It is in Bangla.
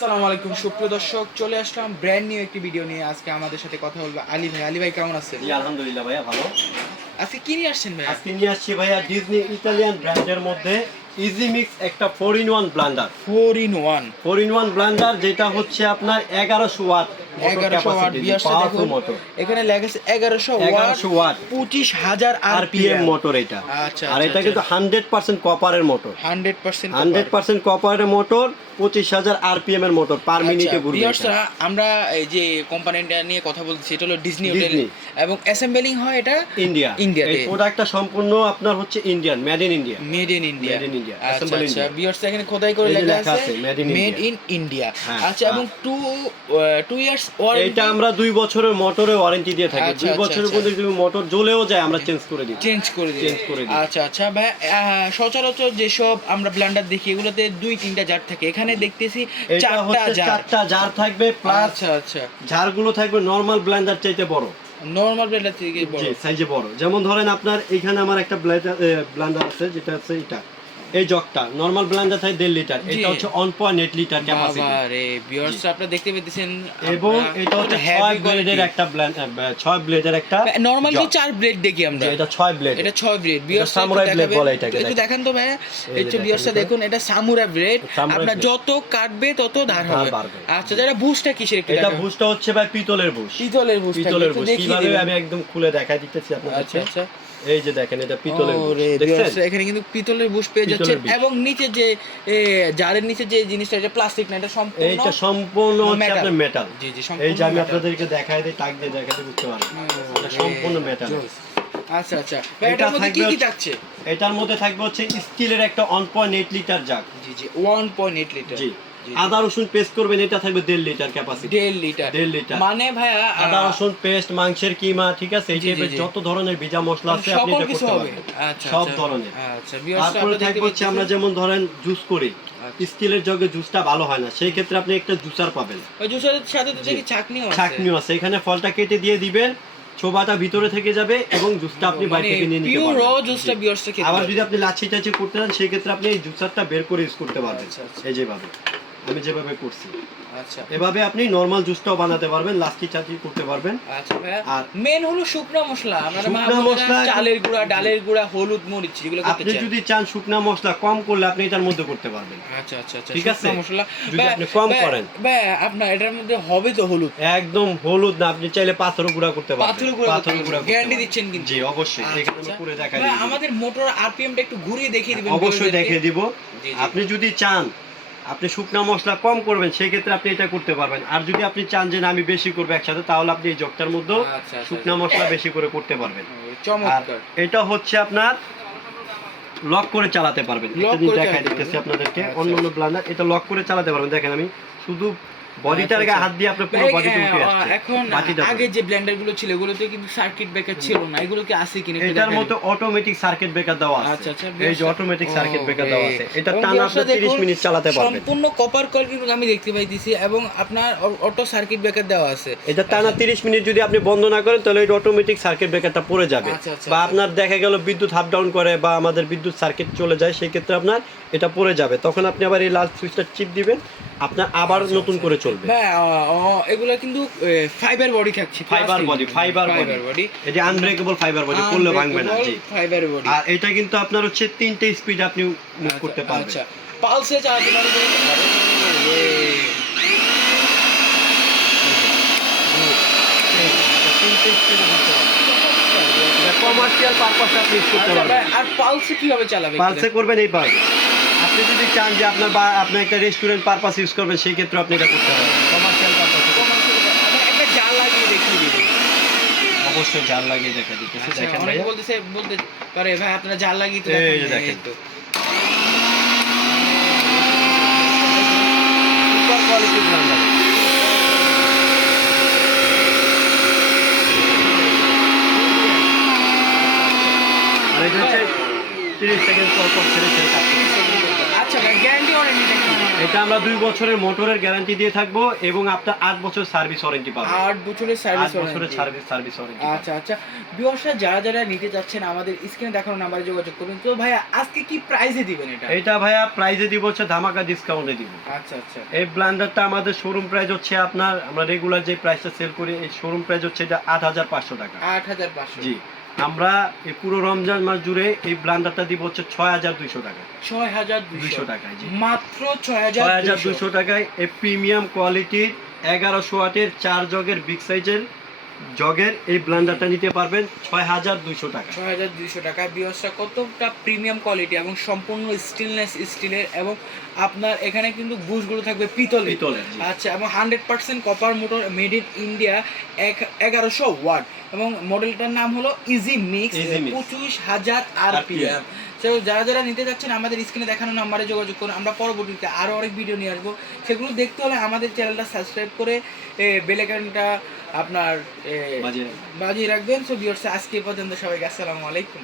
আসসালামু আলাইকুম সুপ্রিয় দর্শক, চলে আসলাম ব্র্যান্ড নিউ একটি ভিডিও নিয়ে। আজকে আমাদের সাথে কথা বলবো আলী ভাই। আলী ভাই কেমন আছেন? জি আলহামদুলিল্লাহ ভাইয়া ভালো। আজকে কি নিয়ে আসছেন ভাই? আজকে নিয়ে আসছি ভাইয়া ডিজনি ইতালিয়ান ব্র্যান্ডের মধ্যে ইজি মিক্স একটা 4-in-1 Blender. 4-in-1 4-in-1 Blender যেটা হচ্ছে আপনার 1100 ওয়াট 1100 ওয়াট পাওয়ারফুল মোটর। এখানে লেগেছে 1100 ওয়াট 25000 আরপিএম মোটর এটা। আচ্ছা, আর এটা কিন্তু 100% কপারের মোটর। 100% কপারের মোটর, 25000 আরপিএম এর মোটর, পার মিনিটে ঘুরবে। আমরা এই যে কোম্পানিটা নিয়ে কথা বলছি এটা হলো ডিজনি ইটালি এবং অ্যাসেম্বলিং হয় এটা ইন্ডিয়াতে। এই প্রোডাক্টটা সম্পূর্ণ আপনার হচ্ছে ইন্ডিয়ান, মেড ইন ইন্ডিয়া। আচ্ছা আচ্ছা, ভিউয়ার্স এখানে খোদাই করে লেখা আছে মেড ইন ইন্ডিয়া। আচ্ছা, এবং 2 ইয়ার্স ওয়ারেন্টি। এটা আমরা 2 বছরের মোটরে ওয়ারেন্টি দিয়ে থাকি। 2 বছরের মধ্যে যদি মোটর জ্বলেও যায় আমরা চেঞ্জ করে দিই। আচ্ছা আচ্ছা ভাই, সচরাচর যেসব আমরা ব্লেন্ডার দেখি এগুলোতে 2-3টা জার থাকে, এখানে দেখতেছি 4টা জার থাকবে। প্লাস আচ্ছা জারগুলো থাকবে নরমাল ব্লেন্ডার চাইতে বড়, নরমাল ব্লেন্ডার থেকে বড়, সাইজে বড়। যেমন ধরেন আপনার এখানে আমার একটা ব্লেন্ডার আছে, যেটা আছে এটা, এই জগটা নরমাল ব্লেন্ডার থাকে 1.5 লিটার, এটা হচ্ছে 1.8 লিটার ক্যাপাসিটি। বাবারে ভিউয়ার্স আপনারা দেখতে পেতেছেন। এবং এটা হচ্ছে 6 ব্লেডের একটা 6 ব্লেডের একটা। নরমালি তো 4 ব্লেড দেখি আমরা, এটা 6 ব্লেড। এটা 6 ব্লেড ভিউয়ার্স, সামুরাই ব্লেড বলে এটাকে। একটু দেখেন তো ভাই, এটা ভিউয়ার্স দেখুন, এটা সামুরাই ব্লেড। আপনার যত কাটবে তত ধার হবে। আচ্ছা, এটা বুশটা কিসের? এটা বুশটা হচ্ছে ভাই পিতলের বুশ। পিতলের বুশ কিভাবে আমি একদম খুলে দেখাই দিতেছি আপনাদের। আচ্ছা, এই যে দেখেন, এটা পিতলের বুশ। দেখছেন এখানে কিন্তু পিতলের বুশ পেয়ে যাচ্ছে। এবং নিচে যে জারের নিচে যে জিনিসটা, এটা প্লাস্টিক না, এটা সম্পূর্ণ হচ্ছে আপনার মেটাল। জি এই যে আমি আপনাদেরকে দেখাই দেই, টাক দিয়ে দেখাতে বুঝতে পারবেন এটা সম্পূর্ণ মেটাল। আচ্ছা আচ্ছা, এটার মধ্যে কি কি থাকছে? এটার মধ্যে থাকবে হচ্ছে স্টিলের একটা 1.8 লিটার জাগ। জি 1.8 লিটার। জি, আদা রসুন পেস্ট করবেন, এটা থাকবে 1.5 লিটার ক্যাপাসিটি। 1.5 লিটার মানে ভাইয়া আদা রসুন পেস্ট, মাংসের কিমা, ঠিক আছে, এই টাইপের যত ধরনের ভিজা মশলা আছে আপনি এটা করতে পারবেন। আচ্ছা, সব ধরনের। আচ্ছা, তারপরে থাকবে হচ্ছে আমরা যেমন ধরেন জুস করি, স্টিলের জগে জুসটা ভালো হয় না, সেই ক্ষেত্রে আপনি একটা জুসার পাবেন। ওই জুসারের সাথে তো দেখি ছাঁকনিও আছে। এখানে ফলটা কেটে দিয়ে দিবেন, ছোবাটা ভিতরে থেকে যাবে এবং জুসটা আপনি বাইরে থেকে নিয়ে নিতে পারবেন। পিওর জুসটা বিয়ারটা খেতে। আবার যদি আপনি লাচ্ছি টাচ্ছি করতে চান সেই ক্ষেত্রে আপনি এই জুসারটা বের করে ইউজ করতে পারবেন। এই যেভাবে আমি যেভাবে করছি, আচ্ছা, এভাবে আপনি নরমাল জুসটাও বানাতে পারবেন, লাচ্ছি চাচি করতে পারবেন। আচ্ছা ভাই, আর মেন হলো শুকনা মশলা। আমরা মশলা, চালের গুঁড়া, ডালের গুঁড়া, হলুদ, মরিচ, যেগুলো করতে চান। আপনি যদি চান শুকনা মশলা কম করলে আপনি এটার মধ্যে করতে পারবেন। আচ্ছা আচ্ছা আচ্ছা, ঠিক আছে, মশলা যদি আপনি কম করেন ভাই, আপনার এটার মধ্যে হবে তো হলুদ, একদম হলুদ না, আপনি চাইলে পাথর গুঁড়া করতে পারবেন। পাথর গুঁড়া গ্যারান্টি দিচ্ছেন কিন্তু? জি অবশ্যই, এখানে আমি করে দেখাই দিই। আমাদের মোটর আরপিএমটা একটু ঘুরিয়ে দেখিয়ে দিবেন? অবশ্যই দেখিয়ে দিব। আপনি যদি চান আপনি শুকনা মশলা কম করবেন, সেই ক্ষেত্রে আপনি এটা করতে পারবেন। আর যদি আপনি চান যে আমি বেশি করব একসাথে, তাহলে আপনি এই জগটার মধ্যে শুকনা মশলা বেশি করে করতে পারবেন। চমৎকার। এটা হচ্ছে আপনার লক করে চালাতে পারবেন। এটা দিয়ে দেখাই দিতেছি আপনাদেরকে। অন্যান্য ব্লেন্ডার এটা লক করে চালাতে পারবেন। দেখেন আমি শুধু বডিটার গায়ে হাত দিয়ে আপনার পুরো বডিতে উঠে আসছে। এখন আগে যে ব্লেন্ডার গুলো ছিল এগুলোতে কিন্তু সার্কিট ব্রেকার ছিল না, এগুলো কি আছে কিনা? এটার মধ্যে অটোমেটিক সার্কিট ব্রেকার দেওয়া আছে। আচ্ছা আচ্ছা, এই যে অটোমেটিক সার্কিট ব্রেকার দেওয়া আছে, এটা টানা আপনি 30 মিনিট চালাতে পারবেন। সম্পূর্ণ কপার কয়েল কিন্তু আমি দেখতে পাইতেছি, এবং আপনার অটো সার্কিট ব্রেকার দেওয়া আছে। এটা টানা 30 মিনিট যদি আপনি বন্ধ না করেন তাহলে এটা অটোমেটিক সার্কিট ব্রেকারটা পড়ে যাবে। বা আপনার দেখা গেল বিদ্যুৎ আপ ডাউন করে বা আমাদের বিদ্যুৎ সার্কিট চলে যায়, সেই ক্ষেত্রে আপনার এটা পড়ে যাবে। তখন আপনি আবার এই লাল সুইচটা চিপ দিবেন, আপনার আবার নতুন করে চলবে। হ্যাঁ, এগুলো কিন্তু ফাইবার বডি থাকছে, ফাইবার বডি, এটা আনব্রেকেবল ফাইবার বডি, করলে ভাঙবে না। জি, ফাইবার বডি। আর এটা কিন্তু আপনার হচ্ছে 3টে স্পিড আপনি মুভ করতে পারবেন। আচ্ছা, পালসে চালাতে পারবেন। কমার্শিয়াল পারপাসে আপনি ইউজ করতে পারবেন। আর পালসে কিভাবে চালাবেন? পালসে করবেন এইভাবে। আপনি যদি চান যে আপনি একটা রেস্টুরেন্ট পারপাস ইউজ করবেন, সেই ক্ষেত্রে আপনি এটা করতে পারবেন। কমার্শিয়াল পারপাসে একটা জার লাগিয়ে দেখিয়ে দিবেন। অবশ্যই জার লাগিয়ে দেখা দিতেছি। দেখেন ভাই, বলতে পারে ভাই আপনারা জার লাগিয়ে তো দেখেন তো। Super quality Blender. আর এটা হচ্ছে 30 সেকেন্ড পর ছেড়ে কাজ করবে। আচ্ছা গ্যারান্টি ওয়ারেন্টি এটা আমরা 2 বছরের মোটরের গ্যারান্টি দিয়ে থাকবো এবং আপনার 8 বছর সার্ভিস ওয়ারেন্টি পাবেন। 8 বছরের সার্ভিস 8 বছরের সার্ভিস ওয়ারেন্টি। আচ্ছা আচ্ছা ভিউয়ার্সরা যারা নিতে যাচ্ছেন আমাদের স্ক্রিনে দেখানো নম্বরে যোগাযোগ করুন। তো ভাইয়া আজকে কি প্রাইসে দিবেন এটা? এটা ভাইয়া প্রাইসে দিব হচ্ছে ধামাকা ডিসকাউন্টে দিব। আচ্ছা আচ্ছা এই ব্লেন্ডারটা আমাদের শোরুম প্রাইস হচ্ছে আপনার, আমরা রেগুলার যে প্রাইসটা সেল করি এই শোরুম প্রাইস হচ্ছে এটা 8500 টাকা। 8500। জি আমরা এই পুরো রমজান মাস জুড়ে এই ব্লেন্ডারটা দিব হচ্ছে 6200 টাকা। 6200 টাকায়। জি মাত্র 6200 টাকায় এই প্রিমিয়াম কোয়ালিটির 1100 ওয়াটের 4 জগের বিগ সাইজের জগের এই ব্লেন্ডারটা নিতে পারবেন 6200 টাকা। 6200 টাকা। ভিউয়ার্সরা কতটা প্রিমিয়াম কোয়ালিটি এবং সম্পূর্ণ স্টেনলেস স্টিলের এবং আপনার এখানে কিন্তু বুশগুলো থাকবে পিতলের। আচ্ছা এবং 100% copper motor made in India 1100 watt এবং মডেলটার নাম হলো ইজি মিক্স 25000 আরপিএম। তো যারা নিতে যাচ্ছেন আমাদের স্ক্রিনে দেখানো নাম্বারে যোগাযোগ করুন। আমরা পরবর্তীতে আরও অনেক ভিডিও নিয়ে আসবো, সেগুলো দেখতে হলে আমাদের চ্যানেলটা সাবস্ক্রাইব করে বেল আইকনটা আপনার বাজিয়ে রাখবেন। সো ভিউয়ার্স আজকে পর্যন্ত সবাইকে আসসালামু আলাইকুম।